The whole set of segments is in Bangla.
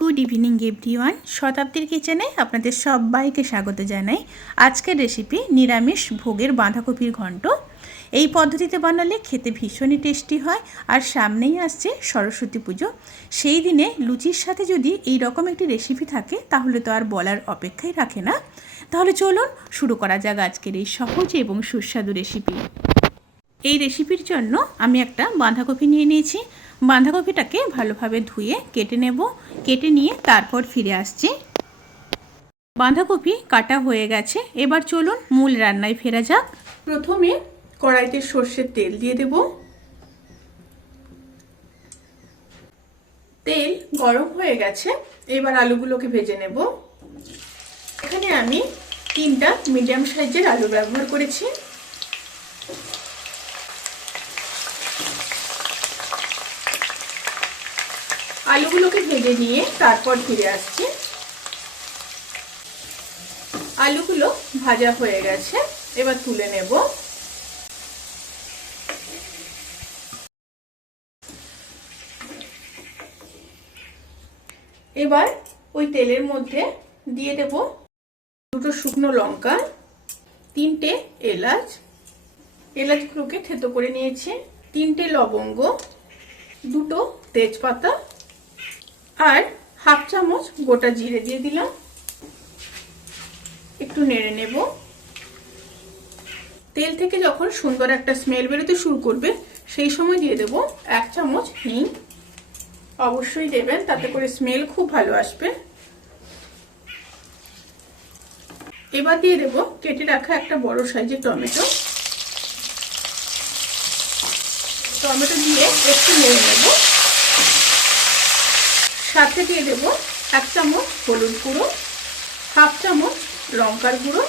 Good evening everyone. শতাব্দীর কিচেনে আপনাদের সবাইকে স্বাগত জানাই। আজকের রেসিপি নিরামিষ ভোগের বাঁধাকপির ঘন্ট। এই পদ্ধতিতে বানালে খেতে ভীষণই টেস্টি হয় আর সামনেই আসছে সরস্বতী পুজো। সেই দিনে লুচির সাথে যদি এই রকম একটি রেসিপি থাকে, তাহলে তো আর বলার অপেক্ষাই রাখে না। তাহলে চলুন শুরু করা যাক আজকের এই সহজ এবং সুস্বাদু রেসিপি। এই রেসিপির জন্য আমি একটা বাঁধাকপি নিয়ে নিয়েছি। বাঁধাকপিটাকে ভালোভাবে ধুয়ে কেটে নেব। কেটে নিয়ে তারপর ফিরে আসছি। বাঁধাকপি কাটা হয়ে গেছে। এবার চলুন মূল রান্নায় ফেরা যাক। প্রথমে কড়াইতে সর্ষের তেল দিয়ে দেব। তেল গরম হয়ে গেছে। এবার আলুগুলোকে ভেজে নেব। এখানে আমি তিনটা মিডিয়াম সাইজের আলু ব্যবহার করেছি। আলুগুলোকে ভেজে নিয়ে তারপর ফিরে আসছি। আলুগুলো ভাজা হয়ে গেছে, এবার তুলে নেব। এবার ওই তেলের মধ্যে দিয়ে দেব দুটো শুকনো লঙ্কা, তিনটে এলাচ। এলাচগুলোকে থেতো করে নিয়েছি, তিনটে লবঙ্গ, দুটো তেজপাতা আর হাফ চামচ গোটা জিরে দিয়ে দিলাম। একটু নেড়ে নেব। তেল থেকে যখন সুন্দর একটা স্মেল বেরোতে শুরু করবে, সেই সময় দিয়ে দেব এক চামচ হিং অবশ্যই দেবেন, তাতে করে স্মেল খুব ভালো আসবে। এবার দিয়ে দেব কেটে রাখা একটা বড় সাইজের টমেটো। টমেটো দিয়ে একটু নেড়ে নেব। সাথে দিয়ে দেব এক চামচ হলুদ গুঁড়ো, হাফ চামচ লঙ্কার গুঁড়ো,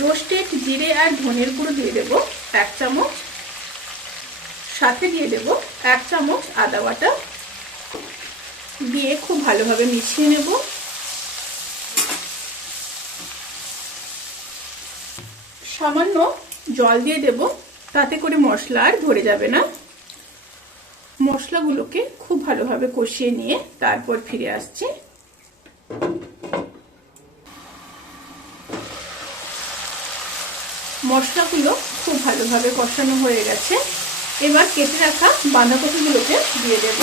রোস্টেড জিরে আর ধনের গুঁড়ো দিয়ে দেব এক চামচ, সাথে দিয়ে দেব এক চামচ আদা বাটা। দিয়ে খুব ভালোভাবে মিশিয়ে নেব। সামান্য জল দিয়ে দেব, তাতে করে মশলা আর ধরে যাবে না। মশলাগুলোকে খুব ভালোভাবে কষিয়ে নিয়ে তারপর ফিরে আসছি। মশলাগুলো খুব ভালোভাবে কষানো হয়ে গেছে। এবার কেটে রাখা বাঁধাকপিগুলোকে দিয়ে দেব।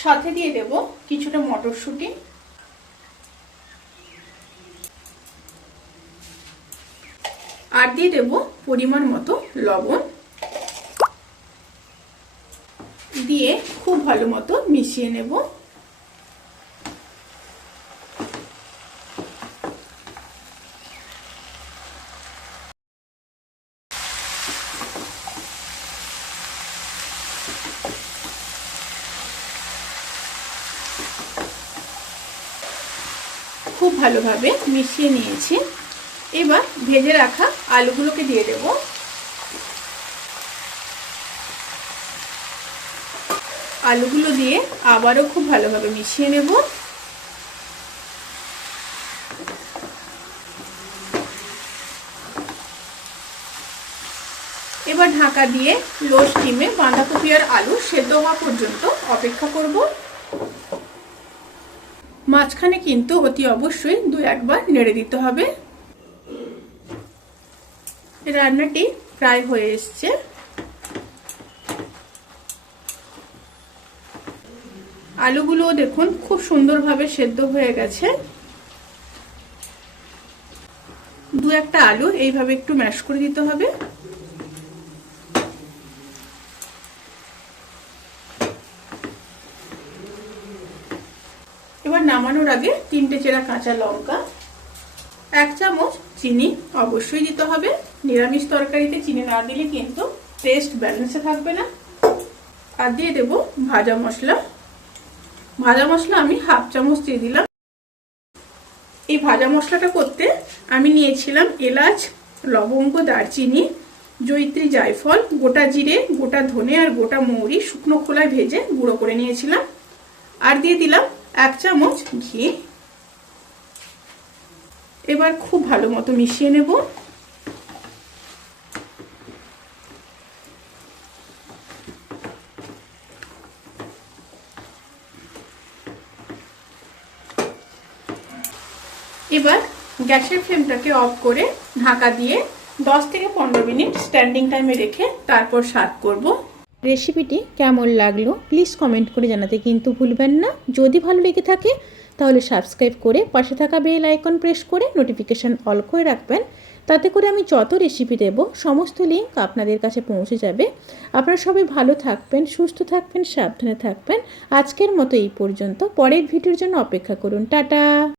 সাথে দিয়ে দেব কিছুটা মটরশুঁটি। আর দিয়ে দেব পরিমাণ মতো লবণ। দিয়ে খুব ভালো মতো মিশিয়ে নেব। খুব ভালোভাবে মিশিয়ে নিয়েছি। এবার ভেজে রাখা আলুগুলোকে দিয়ে দেব। আলুগুলো দিয়ে আবারও খুব ভালোভাবে মিশিয়ে নেব। এবার ঢাকা দিয়ে লো স্টিমে বাঁধাকপি আর আলু সেদ্ধ হওয়া পর্যন্ত অপেক্ষা করব। মাঝখানে কিন্তু অতি অবশ্যই দু একবার নেড়ে দিতে হবে। রান্নাটি প্রায় হয়ে এসছে। আলুগুলো দেখুন, খুব সুন্দরভাবে সেদ্ধ হয়ে গেছে। দু একটা আলু এইভাবে একটু ম্যাশ করে দিতে হবে। এবার নামানোর আগে তিনটে চেরা কাঁচা লঙ্কা, এক চামচ চিনি অবশ্যই দিতে হবে। নিরামিষ তরকারিতে চিনি না দিলে কিন্তু টেস্ট ব্যালেন্সে থাকবে না। আর দিয়ে দেব ভাজা মশলা। ভাজা মশলা আমি হাফ চামচ দিয়ে দিলাম। এই ভাজা মশলাটা করতে আমি নিয়েছিলাম এলাচ, লবঙ্গ, দারচিনি জৈত্রী জায়ফল, গোটা জিরে, গোটা ধনে আর গোটা মৌরি শুকনো খোলায় ভেজে গুঁড়ো করে নিয়েছিলাম। আর দিয়ে দিলাম এক চামচ ঘি। এবার খুব ভালো মতো মিশিয়ে নেব। এবার গ্যাসের ফ্লেমটাকে অফ করে ঢাকা দিয়ে 10 থেকে পনেরো মিনিট স্ট্যান্ডিং টাইমে রেখে তারপর সার্ভ করব। রেসিপিটি কেমন লাগল, প্লিজ কমেন্ট করে জানাতে কিন্তু ভুলবেন না। যদি ভালো লেগে থাকে তাহলে সাবস্ক্রাইব করে পাশে থাকা বেল আইকন প্রেস করে নোটিফিকেশান অল করে রাখবেন। তাতে করে আমি যত রেসিপি দেব, সমস্ত লিঙ্ক আপনাদের কাছে পৌঁছে যাবে। আপনারা সবাই ভালো থাকবেন, সুস্থ থাকবেন, সাবধানে থাকবেন। আজকের মতো এই পর্যন্ত। পরের ভিডিওর জন্য অপেক্ষা করুন। টাটা!